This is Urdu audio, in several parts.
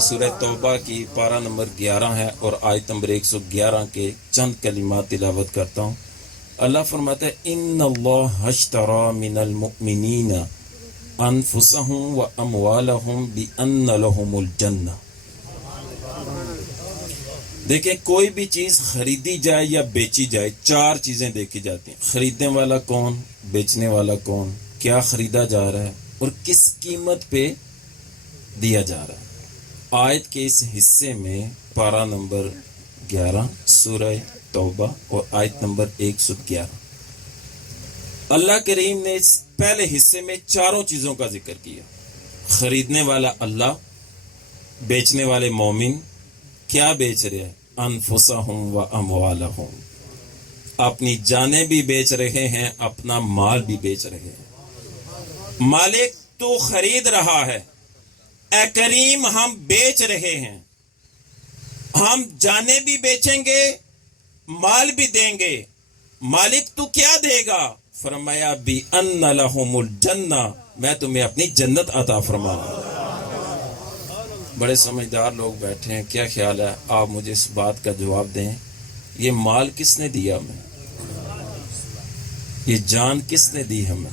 سورہ توبہ کی پارہ نمبر 11 ہے اور آیت نمبر 111 کے چند کلمات تلاوت کرتا ہوں۔ اللہ فرماتا ہے ان اللہ اشتری من المؤمنین انفسهم واموالهم بان لهم الجنہ۔ دیکھیں کوئی بھی چیز خریدی جائے یا بیچی جائے، چار چیزیں دیکھی جاتی ہیں۔ خریدنے والا کون، بیچنے والا کون، کیا خریدا جا رہا ہے اور کس قیمت پہ دیا جا رہا ہے۔ آیت کے اس حصے میں پارہ نمبر 11 سورہ توبہ اور آیت نمبر 111، اللہ کریم نے اس پہلے حصے میں چاروں چیزوں کا ذکر کیا۔ خریدنے والا اللہ، بیچنے والے مومن، کیا بیچ رہے ہیں؟ انفسہم و اموالہم، اپنی جانیں بھی بیچ رہے ہیں، اپنا مال بھی بیچ رہے ہیں۔ مالک تو خرید رہا ہے، اے کریم ہم بیچ رہے ہیں، ہم جانیں بھی بیچیں گے، مال بھی دیں گے۔ مالک تو کیا دے گا؟ فرمایا بِأَنَّ لَهُمُ الْجَنَّةَ، میں تمہیں اپنی جنت عطا فرماؤں گا۔ بڑے سمجھدار لوگ بیٹھے ہیں، کیا خیال ہے؟ آپ مجھے اس بات کا جواب دیں، یہ مال کس نے دیا ہمیں؟ یہ جان کس نے دی ہمیں؟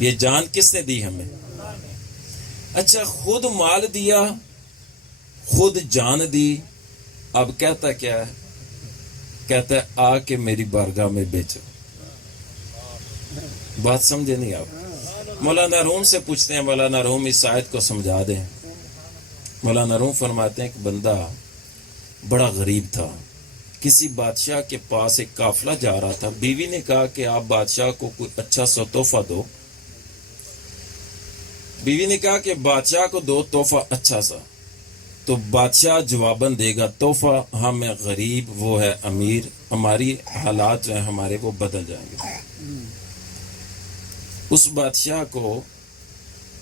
یہ جان کس نے دی ہمیں؟ اچھا، خود مال دیا، خود جان دی، اب کہتا کیا ہے؟ کہتا ہے آ کے میری بارگاہ میں بیچو۔ بات سمجھے نہیں آپ؟ مولانا روم سے پوچھتے ہیں، مولانا روم اس آیت کو سمجھا دیں۔ مولانا روم فرماتے ہیں کہ بندہ بڑا غریب تھا، کسی بادشاہ کے پاس ایک قافلہ جا رہا تھا، بیوی نے کہا کہ آپ بادشاہ کو کوئی اچھا سا تحفہ دو۔ بیوی نے کہا کہ بادشاہ کو دو تحفہ اچھا سا، تو بادشاہ جواباً دے گا تحفہ ہم ہیں غریب، وہ ہے امیر، ہماری حالات جو ہیں ہمارے وہ بدل جائیں گے۔ اس بادشاہ کو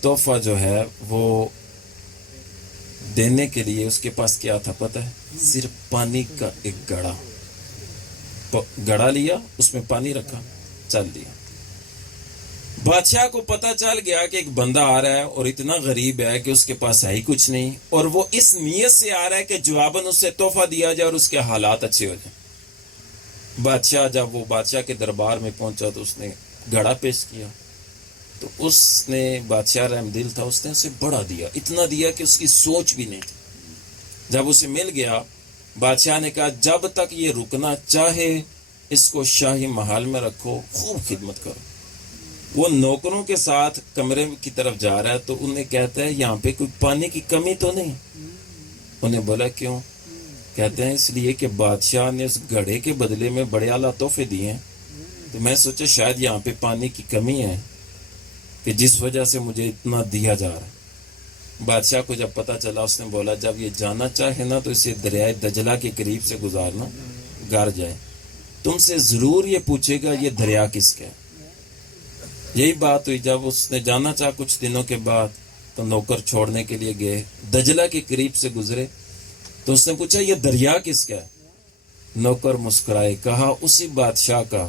تحفہ جو ہے وہ دینے کے لیے اس کے پاس کیا تھا پتہ ہے؟ صرف پانی کا ایک گڑا لیا، اس میں پانی رکھا، چل دیا۔ بادشاہ کو پتہ چل گیا کہ ایک بندہ آ رہا ہے اور اتنا غریب ہے کہ اس کے پاس ہے ہی کچھ نہیں، اور وہ اس نیت سے آ رہا ہے کہ جواباً اس سے تحفہ دیا جائے اور اس کے حالات اچھے ہو جائیں۔ بادشاہ جب وہ بادشاہ کے دربار میں پہنچا تو اس نے گھڑا پیش کیا، تو اس نے، بادشاہ رحم دل تھا، اس نے اسے بڑا دیا، اتنا دیا کہ اس کی سوچ بھی نہیں تھی۔ جب اسے مل گیا، بادشاہ نے کہا جب تک یہ رکنا چاہے اس کو شاہی محل میں رکھو، خوب خدمت کرو۔ وہ نوکروں کے ساتھ کمرے کی طرف جا رہا ہے تو انہیں کہتا ہے یہاں پہ کوئی پانی کی کمی تو نہیں؟ انہیں بولا کیوں؟ کہتے ہیں اس لیے کہ بادشاہ نے اس گھڑے کے بدلے میں بڑے اعلیٰ تحفے دیے ہیں، تو میں سوچا شاید یہاں پہ پانی کی کمی ہے کہ جس وجہ سے مجھے اتنا دیا جا رہا ہے۔ بادشاہ کو جب پتہ چلا، اس نے بولا جب یہ جانا چاہے نا تو اسے دریائے دجلہ کے قریب سے گزارنا، گھر جائے، تم سے ضرور یہ پوچھے گا یہ دریا کس کا ہے۔ یہی بات ہوئی، جب اس نے جانا چاہا کچھ دنوں کے بعد تو نوکر چھوڑنے کے لیے گئے، دجلہ کے قریب سے گزرے تو اس نے پوچھا یہ دریا کس کا ہے؟ نوکر مسکرائے، کہا اسی بادشاہ کا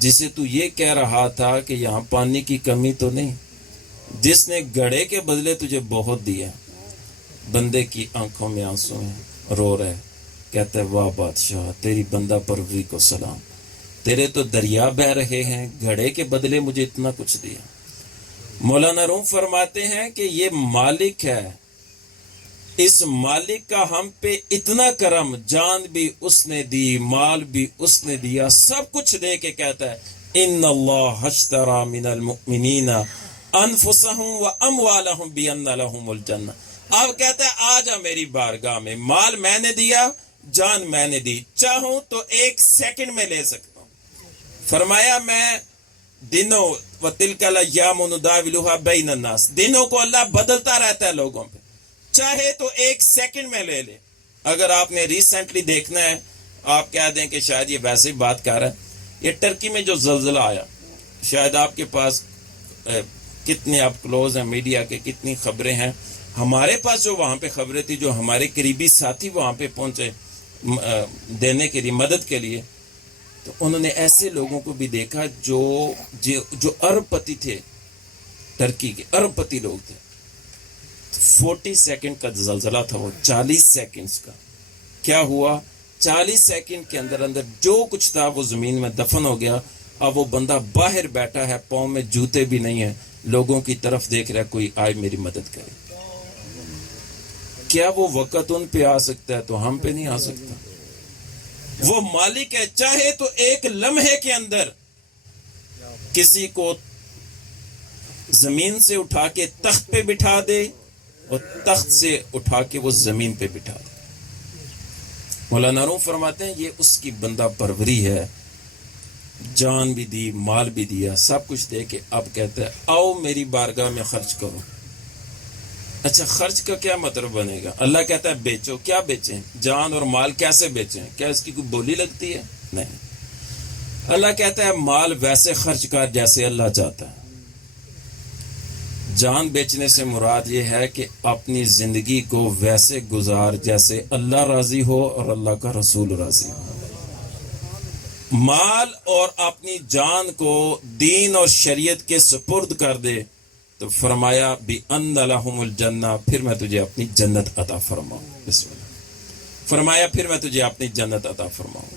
جسے تو یہ کہہ رہا تھا کہ یہاں پانی کی کمی تو نہیں، جس نے گھڑے کے بدلے تجھے بہت دیا۔ بندے کی آنکھوں میں آنسو ہیں، رو رہے، کہتا ہے واہ بادشاہ، تیری بندہ پروری کو سلام، تیرے تو دریا بہ رہے ہیں، گھڑے کے بدلے مجھے اتنا کچھ دیا۔ مولانا روم فرماتے ہیں کہ یہ مالک ہے، اس مالک کا ہم پہ اتنا کرم، جان بھی اس نے دی، مال بھی اس نے دیا، سب کچھ دے کے کہتا ہے ان اللہ اشتری من المؤمنین انفسهم واموالهم بان لهم الجنہ۔ اب کہتا ہے آ جا میری بارگاہ میں، مال میں نے دیا، جان میں نے دی، چاہوں تو ایک سیکنڈ میں لے سکتا ہوں۔ فرمایا میں دنوں وتلک الایام نداولها بین الناس، دنوں کو اللہ بدلتا رہتا ہے لوگوں پہ، چاہے تو ایک سیکنڈ میں لے لے۔ اگر آپ نے ریسنٹلی دیکھنا ہے، آپ کہہ دیں کہ شاید یہ ویسے ہی بات کر رہا ہے، یہ ٹرکی میں جو زلزلہ آیا، شاید آپ کے پاس کتنے آپ کلوز ہیں میڈیا کے، کتنی خبریں ہیں، ہمارے پاس جو وہاں پہ خبریں تھی، جو ہمارے قریبی ساتھی وہاں پہ پہنچے دینے کے لیے، مدد کے لیے، تو انہوں نے ایسے لوگوں کو بھی دیکھا جو ارب پتی تھے، ٹرکی کے ارب پتی لوگ تھے، 40 سیکنڈ کا زلزلہ تھا، وہ 40 سیکنڈز کا. کیا ہوا؟ 40 سیکنڈ کے اندر اندر جو کچھ تھا وہ زمین میں دفن ہو گیا. اب وہ بندہ باہر بیٹھا ہے، پاؤں میں جوتے بھی نہیں ہیں، لوگوں کی طرف دیکھ رہا ہے کوئی آئے میری مدد کرے. کیا وہ وقت ان پہ آ سکتا ہے تو ہم پہ نہیں آ سکتا؟ وہ مالک ہے، چاہے تو ایک لمحے کے اندر کسی کو زمین سے اٹھا کے تخت پہ بٹھا دے اور تخت سے اٹھا کے وہ زمین پہ بٹھا دے. مولانا روم فرماتے ہیں یہ اس کی بندہ پروری ہے، جان بھی دی، مال بھی دیا، سب کچھ دے کے اب کہتا ہے آؤ میری بارگاہ میں خرچ کرو. اچھا خرچ کا کیا مطلب بنے گا؟ اللہ کہتا ہے بیچو. کیا بیچیں؟ جان اور مال کیسے بیچیں؟ کیا اس کی کوئی بولی لگتی ہے؟ نہیں. اللہ کہتا ہے مال ویسے خرچ کر جیسے اللہ چاہتا ہے. جان بیچنے سے مراد یہ ہے کہ اپنی زندگی کو ویسے گزار جیسے اللہ راضی ہو اور اللہ کا رسول راضی ہو. مال اور اپنی جان کو دین اور شریعت کے سپرد کر دے تو فرمایا بِأَنَّ لَهُمُ الْجَنَّةَ، پھر میں تجھے اپنی جنت عطا فرماؤں. بسم اللہ. فرمایا پھر میں تجھے اپنی جنت عطا فرماؤں.